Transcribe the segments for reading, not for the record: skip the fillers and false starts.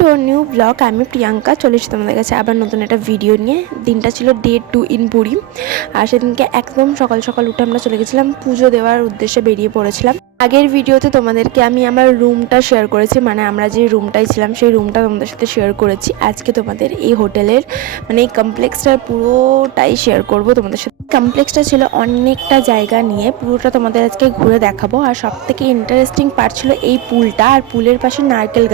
Two new blog. আমি প্রিয়াঙ্কা চলে এসেছি তোমাদের কাছে আবার নতুন একটা ভিডিও নিয়ে। দিনটা ছিল ডে 2 ইন পুরী। আর সেদিনকে একদম সকাল সকাল উঠে আমরা চলে গেছিলাম পুজো দেওয়ার উদ্দেশ্যে, বেরিয়ে পড়েছিলাম। আগের ভিডিওতে তোমাদেরকে আমি আমার রুমটা শেয়ার করেছি, মানে আমরা যে রুমটাই ছিলাম সেই রুমটা তোমাদের সাথে শেয়ার করেছি। আজকে তোমাদের এই হোটেলের মানে এই কমপ্লেক্সটার পুরোটাই শেয়ার করব তোমাদের সাথে। কমপ্লেক্সটা ছিল অনেকটা জায়গা নিয়ে, পুরোটা তোমাদের আজকে ঘুরে দেখাবো। আর সব থেকে ইন্টারেস্টিং পার্ট ছিল এই পুলটা, আর পুলের পাশে নারকেল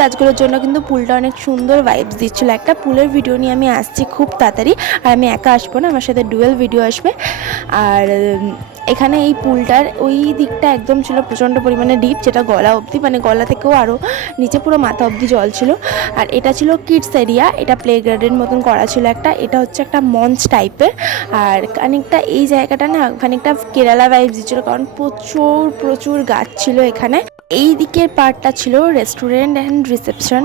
গাছগুলোর জন্য কিন্তু পুলটা অনেক সুন্দর ভাইবস দিচ্ছিল। একটা পুলের ভিডিও নিয়ে আমি আসছি খুব তাড়াতাড়ি, আর আমি একা আসবো না, আমার সাথে ডুয়েল ভিডিও আসবে। আর এখানে এই পুলটার ওই দিকটা একদম ছিল প্রচণ্ড পরিমাণে ডিপ, যেটা গলা অবধি, মানে গলা থেকেও আরও নিচে পুরো মাথা অবধি জল ছিল। আর এটা ছিল কিডস এরিয়া, এটা প্লে গার্ডেন মতন করা ছিল একটা। এটা হচ্ছে একটা মঞ্চ টাইপের। আর খানিকটা এই জায়গাটা না খানিকটা কেরালা ভাইবস দিচ্ছিল, কারণ প্রচুর গাছ ছিল এখানে। এই দিকের পার্টটা ছিল রেস্টুরেন্ট অ্যান্ড রিসেপশন।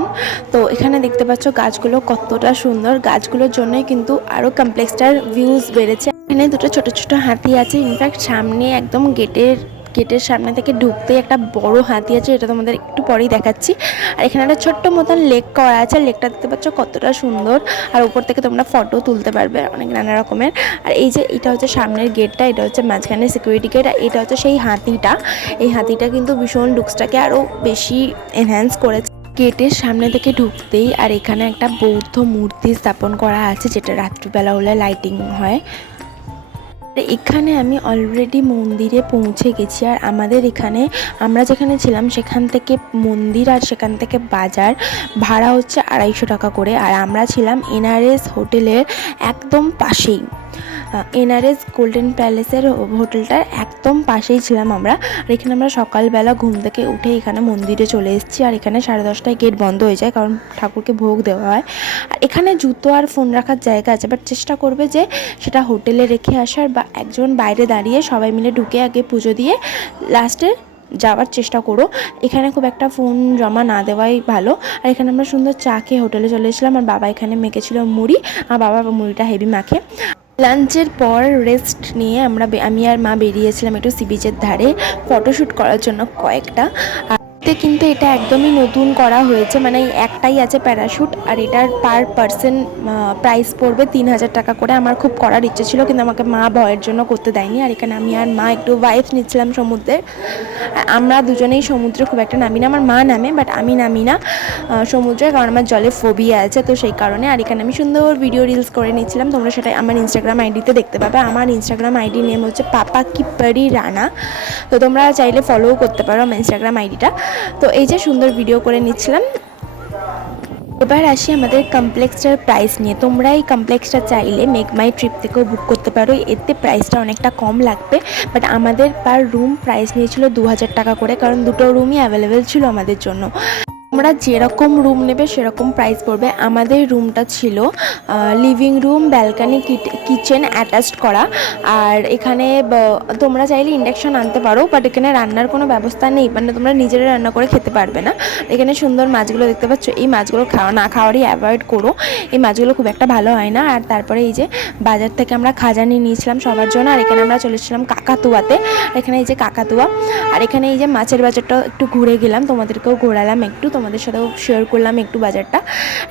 তো এখানে দেখতে পাচ্ছ গাছগুলো কতটা সুন্দর, গাছগুলোর জন্যই কিন্তু আরও কমপ্লেক্সটার ভিউজ বেড়েছে। এখানে দুটো ছোট ছোট হাতি আছে, ইনফ্যাক্ট সামনে একদম গেটের সামনে থেকে ঢুকতেই একটা বড় হাতি আছে, এটা তোমাদের একটু পরেই দেখাচ্ছি। আর এখানে একটা ছোট্ট মতন লেক করা আছে, লেকটা দেখতে পাচ্ছ কতটা সুন্দর। আর উপর থেকে তোমরা ফটো তুলতে পারবে অনেক নানা রকমের। আর এই যে এটা হচ্ছে সামনের গেটটা, এটা হচ্ছে মাঝখানে সিকিউরিটি গেট, আর এটা হচ্ছে সেই হাতিটা। এই হাতিটা কিন্তু ভীষণ লুকসটাকে আরও বেশি এনহ্যান্স করেছে গেটের সামনে থেকে ঢুকতেই। আর এখানে একটা বৌদ্ধ মূর্তি স্থাপন করা আছে, যেটা রাত্রিবেলা হলে লাইটিং হয়। এখানে আমি অলরেডি মন্দিরে পৌঁছে গেছি। আর আমাদের এখানে আমরা যেখানে ছিলাম সেখান থেকে মন্দির আর সেখান থেকে বাজার ভাড়া হচ্ছে 250 টাকা করে। আর আমরা ছিলাম এনআরএস হোটেলের একদম পাশেই, এনআরএস গোল্ডেন প্যালেসের হোটেলটার একদম পাশেই ছিলাম আমরা। আর এখানে আমরা সকালবেলা ঘুম থেকে উঠে এখানে মন্দিরে চলে এসেছি। আর এখানে 10:30টায় গেট বন্ধ হয়ে যায়, কারণ ঠাকুরকে ভোগ দেওয়া হয়। আর এখানে জুতো আর ফোন রাখার জায়গা আছে, বাট চেষ্টা করবে যে সেটা হোটেলে রেখে আসার, বা একজন বাইরে দাঁড়িয়ে সবাই মিলে ঢুকে আগে পুজো দিয়ে লাস্টে যাওয়ার চেষ্টা করো। এখানে খুব একটা ফোন জমা না দেওয়াই ভালো। আর এখানে আমরা সুন্দর চা খেয়ে হোটেলে চলে এসেছিলাম। আর বাবা এখানে মেখেছিল মুড়ি, আর বাবা মুড়িটা হেভি মাখে। লাঞ্চের পর রেস্ট নিয়ে আমি আর মা বেরিয়েছিলাম একটু সি বিচের ধারে ফটোশ্যুট করার জন্য কয়েকটা। কিন্তু এটা একদমই নতুন করা হয়েছে, মানে একটাই আছে প্যারাশুট। আর এটার পার পার্সন প্রাইস পড়বে 3000 টাকা করে। আমার খুব করার ইচ্ছে ছিল, কিন্তু আমাকে মা ভয়ের জন্য করতে দেয়নি। আর এখানে আমি আর মা একটু ভাইবস নিচ্ছিলাম সমুদ্রের। আমরা দুজনেই সমুদ্রে খুব একটা নামি না, আমার মা নামে বাট আমি নামি না সমুদ্রে, কারণ আমার জলে ফোবিয়া আছে, তো সেই কারণে। আর এখানে আমি সুন্দর ভিডিও রিলস করে নিচ্ছিলাম, তোমরা সেটা আমার ইনস্টাগ্রাম আইডিতে দেখতে পাবে। আমার ইনস্টাগ্রাম আইডি নেম হচ্ছে পাপা কি পরি রানা, তো তোমরা চাইলে ফলোও করতে পারো আমার ইনস্টাগ্রাম আইডিটা। তো এই যে সুন্দর ভিডিও করে নিচ্ছিলাম। এবার আসি আমাদের কমপ্লেক্সটার প্রাইস নিয়ে। তোমরা এই কমপ্লেক্সটা চাইলে মেক মাই ট্রিপ থেকেও বুক করতে পারো, এতে প্রাইসটা অনেকটা কম লাগবে। বাট আমাদের পার রুম প্রাইস নিয়েছিল 2000 টাকা করে, কারণ দুটো রুমই অ্যাভেলেবেল ছিল আমাদের জন্য। তোমরা যেরকম রুম নেবে সেরকম প্রাইস পড়বে। আমাদের রুমটা ছিল living room, balcony, kitchen attached করা। আর এখানে তোমরা চাইলে ইন্ডাকশন আনতে পারো, বাট এখানে রান্নার কোনো ব্যবস্থা নেই, মানে তোমরা নিজেরা রান্না করে খেতে পারবে না। এখানে সুন্দর মাছগুলো দেখতে পাচ্ছ, এই মাছগুলো খাওয়ারই অ্যাভয়েড করো, এই মাছগুলো খুব একটা ভালো হয় না। আর তারপরে এই যে বাজার থেকে আমরা খাজা নিয়ে নিয়েছিলাম সবার জন্য। আর এখানে আমরা চলেছিলাম কাকাতুয়াতে, এখানে এই যে কাকাতুয়া। আর এখানে এই যে মাছের বাজারটা একটু ঘুরে গেলাম, তোমাদেরকেও ঘোরালাম একটু, তোমাদের সাথেও শেয়ার করলাম একটু বাজারটা।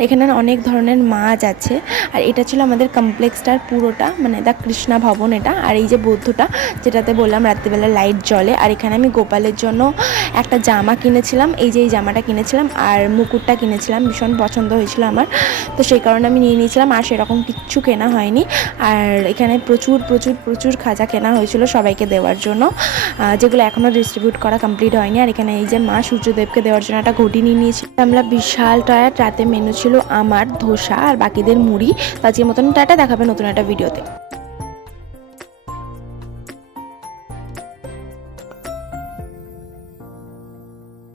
এখানে অনেক ধরনের মাছ আছে। আর এটা ছিল আমাদের কমপ্লেক্সটার পুরোটা, মানে দা কৃষ্ণা ভবন এটা। আর এই যে বৌদ্ধটা, যেটাতে বললাম রাত্রিবেলা লাইট জ্বলে। আর এখানে আমি গোপালের জন্য একটা জামা কিনেছিলাম, এই যে এই জামাটা কিনেছিলাম, আর মুকুটটা কিনেছিলাম, ভীষণ পছন্দ হয়েছিল আমার, তো সেই কারণে আমি নিয়ে নিয়েছিলাম। আর সেরকম কিচ্ছু কেনা হয়নি। আর এখানে প্রচুর খাজা কেনা হয়েছিল সবাইকে দেওয়ার জন্য, যেগুলো এখনও ডিস্ট্রিবিউট করা কমপ্লিট হয়নি। আর এখানে এই যে মা সূর্যদেবকে দেওয়ার জন্য একটা ঘটি নিয়ে নিয়েছি। আমরা বিশাল টায়ার, রাতে মেনু ছিল আমার ধোসা আর বাকিদের মুড়ি। তো আজকের মতন টাটা, দেখাবে নতুন একটা ভিডিওতে।